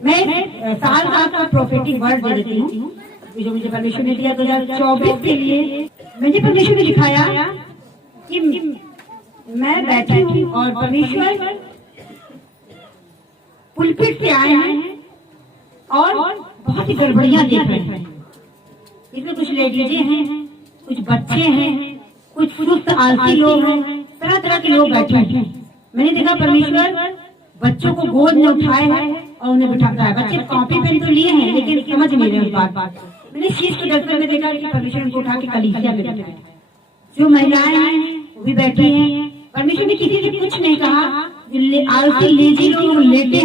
मैं साल का प्रोफेटिक वर्ड दे देती हूँ जो मुझे परमेश्वर ने दिया 2024 के लिए। मुझे परमेश्वर ने दिखाया कि मैं बैठी हूँ और परमेश्वर पुलपिट से आए हैं और बहुत ही गड़बड़ियां देख रहे हैं। इसमें कुछ लेडीजें हैं, कुछ बच्चे हैं, कुछ सुस्त आलसी लोग हैं, तरह तरह के लोग बैठे हैं। मैंने देखा परमेश्वर बच्चों को गोद में उठाए हैं और उन्हें बिठाता है। बच्चे कॉपी पेन तो लिए हैं लेकिन समझ नहीं रहे बात। मैंने शीश के दर्शन में देखा कि परमेश्वर उनको उठा के कलीसिया में बैठे हैं। जो महिलाएं हैं वो भी बैठी हैं। परमेश्वर ने किसी से कुछ नहीं कहा। आलसी लेजी लोग लेटे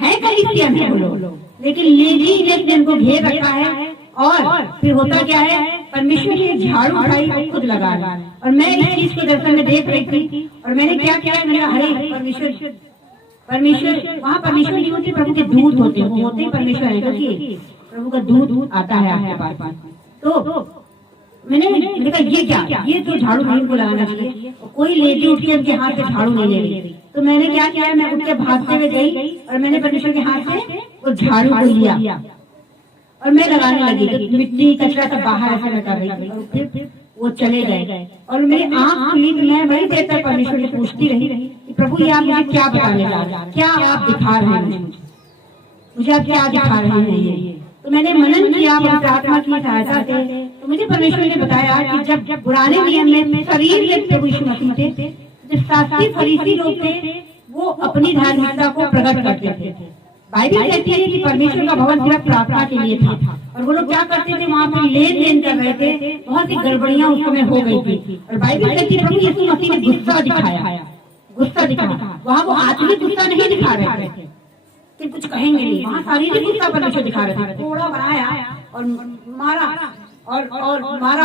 हैं कलीसिया में वो लोग, लेकिन लेजी ने उनको घेर रखा है। और फिर होता क्या है, परमेश्वर ने झाड़ू उठाई और खुद लगा रहा है। और मैं इस चीज को दर्शन में देख रही थी और मैंने क्या किया, मैंने हरे परमेश्वर वहाँ परमेश्वर नहीं होते, प्रभु के दूत होते हैं, होते ही परमेश्वर है क्योंकि प्रभु का दूत आता है आपके पास। तो मैंने देखा ये क्या, ये तो झाड़ू नहीं को लगाना चाहिए। कोई लेडी उठ के उनके हाथ से झाड़ू नहीं ले रही। तो मैंने क्या किया, मैं उठ के भागते हुए गई और मैंने परमेश्वर के हाथ से वो झाड़ू को लिया और मैं लगाने लगी। मिट्टी कचरा सब बाहर ऐसे लगा रही थी और फिर वो चले गए और मेरी आंख खुली। तो मैं वही देर तक परमेश्वर से पूछती रही कि प्रभु ये आप मुझे क्या बताने जा रहे हैं, क्या आप दिखा रहे हैं मुझे आप क्या दिखा रहे हैं ये। तो मैंने मनन किया प्रार्थना की सहायता से। तो मुझे परमेश्वर ने बताया कि जब पुराने नियम में शरीर में प्रभु यीशु मसीह थे, जो शास्त्री फरीसी लोग थे वो अपनी धार्मिकता को प्रकट करते थे। बाइबल कहती है कि परमेश्वर का भवन सिर्फ प्रार्थना के लिए था और वो लोग क्या करते थे, वहाँ पे लेन देन कर रहे थे। बहुत सी गड़बड़ियां उस समय हो गई थी और बाइबल कहती है प्रभु यीशु मसीह ने गुस्सा दिखाया। वहाँ वो आत्मिक गुस्सा नहीं दिखा रहे थे कि कुछ कहेंगे नहीं, वहाँ शारीरिक गुस्सा परमेश्वर दिखा रहे थे। थोड़ा बनाया और मारा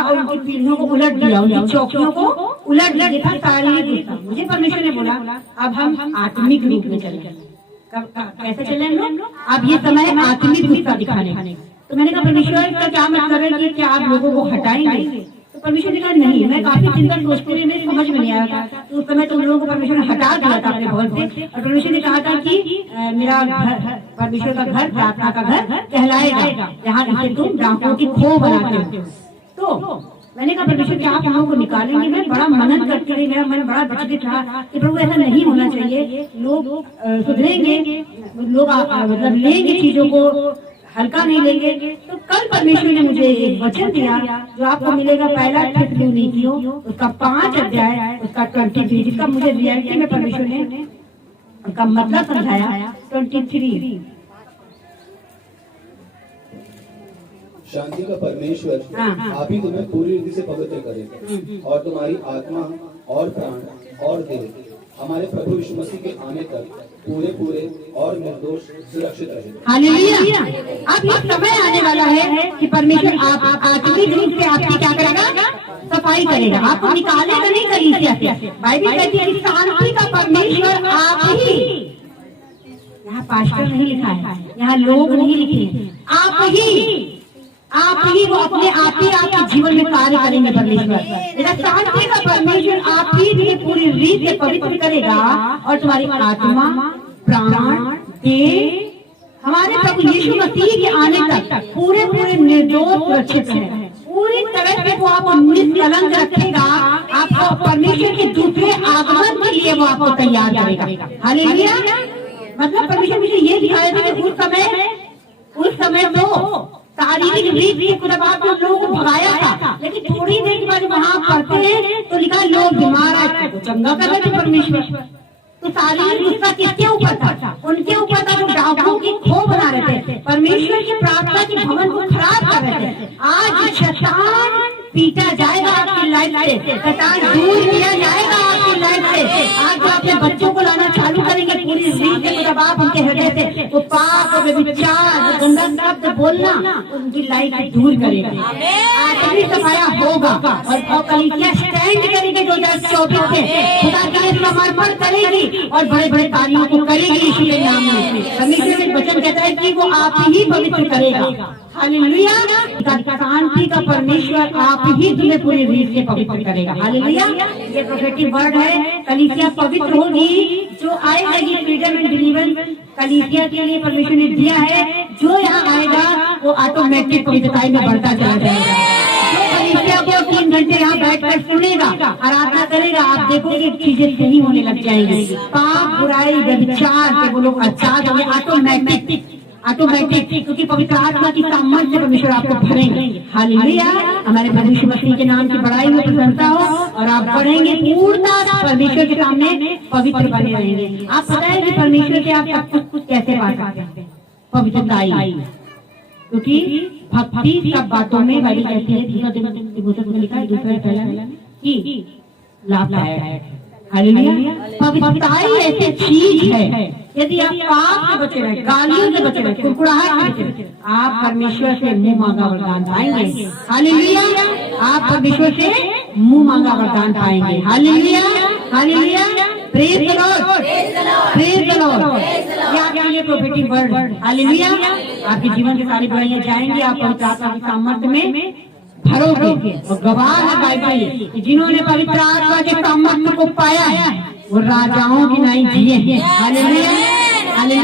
और उनकी पीढ़ियों को उलट दिया, उनकी चौकियों को उलट दिया। शारीरिक गुस्सा। मुझे परमेश्वर ने बोला अब हम आत्मिक रूप में चले। कैसे चले हम लोग, अब ये समय आत्मिक गुस्सा दिखाने। तो मैंने कहा परमेश्वर का क्या मतलब है कि क्या आप लोगों को हटाएंगे। तो परमेश्वर ने कहा नहीं। मैं काफी चिंता सोचते हुए मेरी समझ में नहीं आया था। तो उस समय तुम लोगों को परमेश्वर ने हटा दिया था अपने भवन से और परमेश्वर ने कहा था कि मेरा घर, परमेश्वर का घर, प्रार्थना का घर कहलाएगा जहाँ जिसे तुम डाकुओं की खो बनाते हो। तो मैंने कहा परमेश्वर क्या आप लोगों को निकालेंगे। मैं बड़ा मनन करती रही, मेरा मन बड़ा विचलित रहा कि प्रभु ऐसा नहीं होना चाहिए। लोग सुधरेंगे, लोग मतलब लेंगे, चीजों को हल्का नहीं लेंगे। तो कल परमेश्वर ने मुझे एक वचन दिया जो आपको मिलेगा पहला नीतियों उसका 5 अध्याय उसका 23, जिसका मुझे रियलिटी में परमेश्वर ने उनका मतलब समझाया। 23 शांति का परमेश्वर आप ही तुम्हें पूरी रीति से पवित्र करेगा और तुम्हारी आत्मा और प्राण और देह हमारे प्रभु यीशु मसीह के आने तक पूरे और निर्दोष सुरक्षित रहेगा। हालेलुया। अब ये समय आने वाला है कि परमेश्वर आप आत्मिक रूप से आपकी क्या करेगा, सफाई करेगा, आपको निकालेगा नहीं कलीसिया से। बाइबल कहती है शांति का परमेश्वर आप ही। यहाँ पास्टर नहीं लिखा है, यहाँ लोग नहीं लिखे, आप ही वो अपने आप ही आपके जीवन में कार्य करेंगे। परमेश्वर शांति का परमेश्वर आप ही तुम्हें पूरी रीत से पवित्र करेगा और तुम्हारी आत्मा, प्राण, देह हमारे प्रभु यीशु मसीह के आने तक पूरे निर्दोष सुरक्षित है। पूरी तरह से वो आपको निष्कलंक रखेगा। आपको परमेश्वर के दूसरे आगमन के लिए वो आपको तैयार करेगा। हालेलुया। मतलब परमेश्वर मुझे ये दिखाया था कि उस समय तो शारीरिक रीत से खुदा बाप ने लोगों को भगाया था, लेकिन थोड़ी देर के बाद वहाँ पढ़ते हैं तो लिखा लोग बीमार है तो चंगा कर रहे थे परमेश्वर। तो शारीरिक गुस्सा किसके ऊपर था, उनके ऊपर था जो डाकुओं की खो बना रहे थे, परमेश्वर की प्रार्थना के भवन को खराब कर रहे थे। आज शैतान पीटा जाएगा आपकी लाइफ से, शैतान दूर किया जाएगा आपकी लाइफ से। आज जो अपने बच्चों को लाना चालू करेंगे पूरी रीत से खुदा बाप उनके हृदय से वो पाप और व्यभिचार गंदा शब्द बोलना उनकी लाइफ दूर करेगा। आखिरी सफाया होगा और कलीसिया स्टैंड करेगी 2024 से, खुदा के लिए समर्पण करेगी और बड़े बड़े कार्यों को करेगी यीशु के नाम में। परमेश्वर के वचन कहता है कि वो आप ही पवित्र करेगा। हालेलुया। शांति का परमेश्वर आप ही तुम्हें पूरी रीत से पवित्र करेगा। हालेलुया। ये प्रोफेटिक वर्ड है। कलीसिया पवित्र होगी, जो आएगी फ्रीडम एंड डिलीवरेंस कलीसिया के लिए परमेश्वर ने दिया है। जो यहाँ आएगा वो ऑटोमेटिक पवित्रता में बढ़ता चला जाएगा। जो कलीसिया को 3 घंटे यहाँ बैठकर सुनेगा, आराधना करेगा, आप देखोगे चीजें सही होने लग जाएंगी। पाप, बुराई, व्यभिचार से वो लोग आजाद होंगे ऑटोमेटिक, क्योंकि पवित्र आत्मा की सामर्थ्य से परमेश्वर आपको भरेंगे। हालेलुया। हमारे प्रभु यीशु मसीह के नाम की बड़ाई में प्रशंसा हो और आप बढ़ेंगे पूर्णता परमेश्वर के सामने पवित्र बने रहेंगे। आप पता है कि परमेश्वर से आप सब कुछ कैसे पा सकते हैं? पवित्रता, क्योंकि भक्ति सब बातों में बाइबल कहती है, दूसरा में लिखा है, दूसरा पहला कि लाभदायक है। हालेलुया। पवित्रता ऐसी चीज है, यदि आप पाप से बचे रहे, गालियों से बचे रहे, कुड़कुड़ाहट से बचे रहे, आप परमेश्वर से मुंह मांगा वरदान पाएंगे। हालेलुया। आप परमेश्वर से मुंह मांगा वरदान पाएंगे। Hallelujah. Hallelujah. Praise the Lord, praise the Lord. क्या ये प्रोफेटिक वर्ड। हालेलुया। आपके जीवन की सारी बुराइयां जाएंगी, आप पवित्र आत्मा की सामर्थ्य में भरोगे और गवाह है बाइबल कि जिन्होंने पवित्र आत्मा के सामर्थ्य को पाया है वो राजाओं की नाई जिए हैं। हालेलुया।